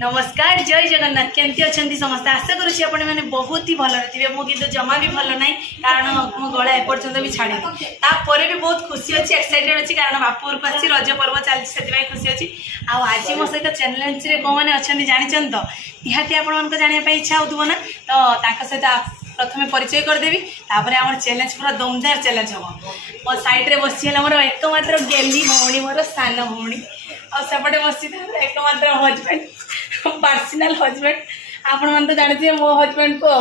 नमस्कार जय जगन्नाथ केमती अच्छा समस्त आशा करुँच आपण मैंने बहुत ही भल थे मुझे जमा भी भल ना कारण मो गला एपर्यंत भी छाड़ी तापर भी बहुत खुशी अच्छी एक्साइटेड अच्छी कारण बापूर को अच्छी रज पर्व चलती से खुशी अच्छी आज मो सहित चैलेंज कौ मैंने अच्छा जानते तो निहाती आपण जानापी इच्छा हो ना तो सहित प्रथम परिचय करदेवी तापर आम चैलेंज पूरा दमदार चैलेंज हम मो सैड्रे बसी मोर एकमात्र गेली भौणी मोर सान भौणी आसपटे बसी एकमात्र हजबैंड पर्सनल हजबैंड आपण मैंने तो जानते मो हजबैंड को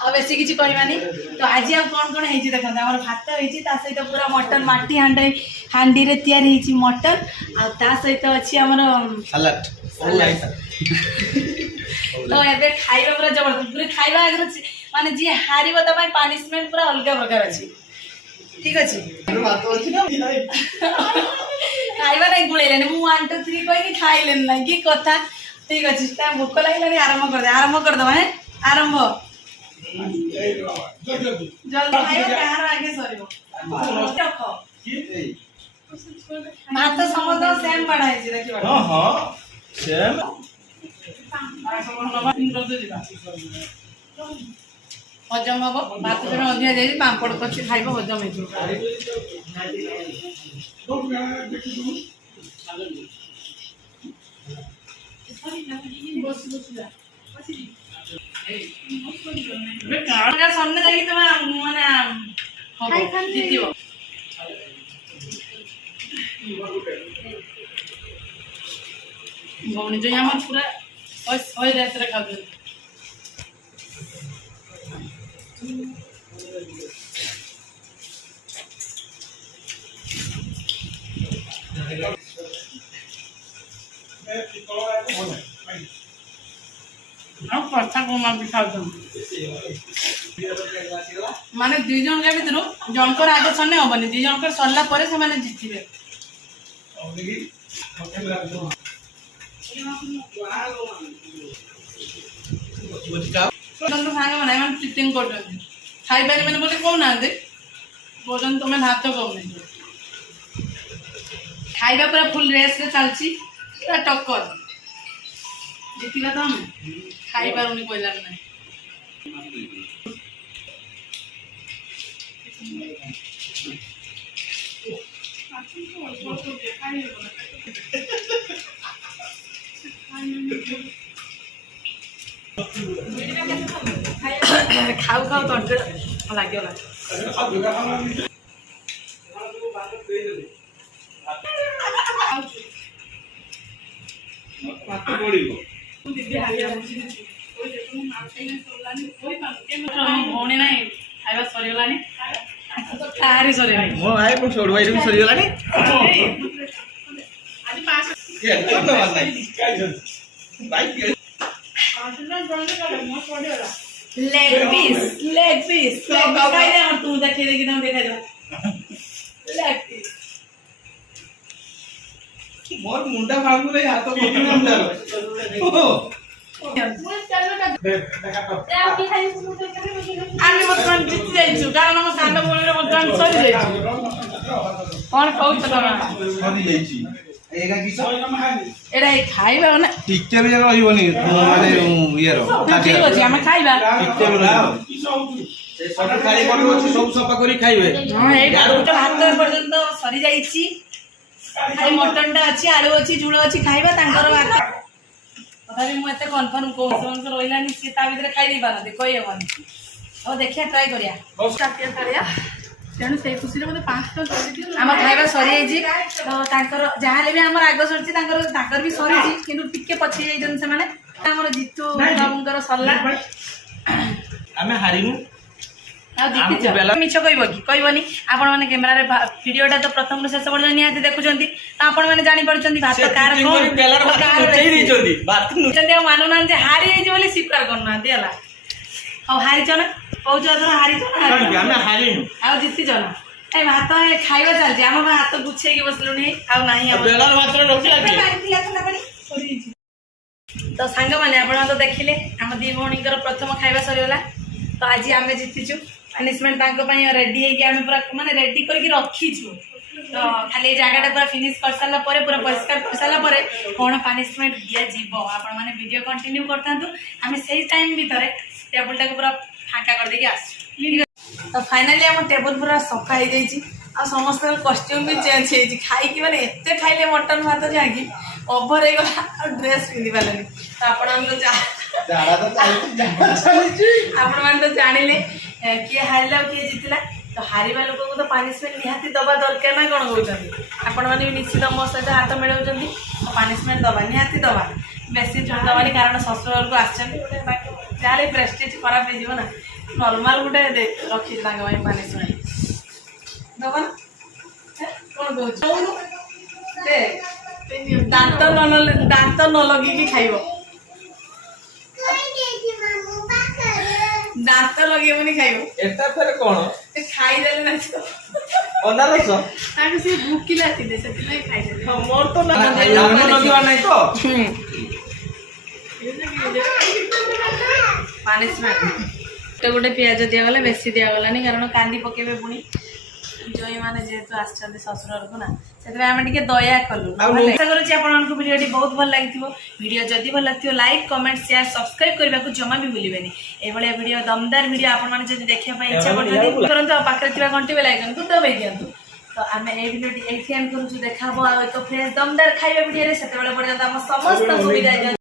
आ बेसी किसी कहवानी तो आज आ कौन कौन है देखते आम भात होती सहित पूरा मटन माटी हांडी रे तैयारी होती मटन आ सहित अच्छी आमर तो ये खाଇବା पूरा जबरदस्त पूरा खाଇବା आगे माने जी हारी पनिशमेंट पूरा अलग प्रकार अच्छी ठीक अच्छे खाଇବା ना गुड़े मुझे 1 2 3 कही खाइले ना कि कथा ठीक अच्छे भोक लगे आरंभ करदे है आरंभ जल्दी खाइब आगे सर भात समस्त सेम बढ़ा हजम हम भात जब अधिक जाए पापड़ पची खाइब हजम सन्ने जाकि तुम माने जीत भौणी जो यहाँ पूरा 100 रेस खाऊ कथा कौन भी खाऊ माने 2 जन के भीतर जनकर आगे छने हेनी 2 जनकर सरला परे से माने जीतिबे सांग मैंने चिटिंग कर खाई पारे मैंने बोले कहना बोलन तुम भात कौन खाइबा पूरा फुल रेस रे चलची पूरा टक्कर जीतिबा तो हम खाई पारुनी कहला ना खाऊ खाऊ तंटे लगे भौणी ना खाଇବା सरीगलानी तारी सरी मो भाई को छोड़ भाई भी सरीगलानी आज पास लेग पीस खाई दे तू देखे देखी तुम देखा जाओ लेग पीस बहुत मुंडा भांगू नहीं हाथ को मुंडा आम्ही बर्तमान जीती जाइछु कारण हम सानो बोलले बर्तमान सरी जाइछु कोन कहू सरी जाइछि एगा किस एडा खाइबा ना टिकटे भी रहिबनी माने इएरो ठीक अछि हम खाइबा टिकटे भी रहिबो ए सब खाली कोन अछि सब सफा करी खाइबे हां एडा भात पर्यंत सरी जाइछि खाली मटन टा अछि आलू अछि झुळ अछि खाइबा तांकर भात तथापि मुझे कन्फर्म कौन रही सी भर खाई नहीं पारती कही हेनी अब देखिए ट्राए करिया तेणु से खुशी मतलब 5 आम खाଇବା सरी तो जहाँ भी आम आग सरी भी सरी कि टिके पछी जाम जीतू बाबूर सरला मिछ कहबनी आपण मैंने कैमेरा वीडियोटा तो प्रथम शेष पर्यटन निहाती देखुं आपण मैंने जापर भात कार मानुना हारी स्वीकार करना हारीच ना कौच हारीच आ जीतीच ना ए भात खाଇବା चलती आम हाथ गुछे बसलुनी तो सांग मैंने आप देखिले आम दी भौणी प्रथम खाଇବା सरीगला तो आज आम जीतीचु पनिशमेंट रेडी है पूरा माने रेडी करके रखीचु तो खाली जगह पूरा फिनिश कर सारा पूरा परिष्कार कर सारा कौन पनिशमेंट दिज्व आपण मैंने वीडियो कंटिन्यू करता आम से टाइम भितर टेबुल टाक पूरा फाँका करदे आस तो फाइनाली आम टेबुल पूरा सफा हो जाइए आ समस्त कस्ट्यूम भी चेंज हो खाई मैंने एत खाइले मटन भात जहाँकि ओभर हो गला ड्रेस पिंधि पारे तो आपण मैंने तो जानिले किए हारिला किए जीतला तो हारिबा लोक को तो पनिशमेंट निहाती दबा दरकार ना कौन कहते आपण मैंने भी निश्चित मो सहित हाथ मिलाऊँ तो पनिशमेंट दबा निहाती दबा बेसी छोड़ दबानी कारण ससुर को आसते जाले प्रेस्टिज खराब हो ना नॉर्मल गोटे रखी पनिशमेंट दबा ना कौन कहूँ दांत न लगे खाइब दांत लगे खाइब एटा फेर कोन खाइदेले ना अनारस ताके से भूकिला थिले से खाइदेले मोर तो लगवा नहीं तो पनिशमेंट तो गोटे पियाज दिगला बेसी दिगलानी कारण कांदी पकेबे पुणी जई माने जेहेतु आछन ससुर को ना से आम टे दया कलु आशा करुँच आपको भिडियो बहुत भल लगी वीडियो जदि भल लगी लाइक कमेंट शेयर सब्सक्राइब करने को जमा भी भूलें ये वीडियो दमदार वीडियो आपड़ी देखापी इच्छा करते पाखे घंटी बेल आइकन को दबाई दिंतु तो आम ये वीडियो ये एंड करूँ देखा एक फ्रेश दमदार खाଇବା वीडियो से पर्यंत समस्त विदाय।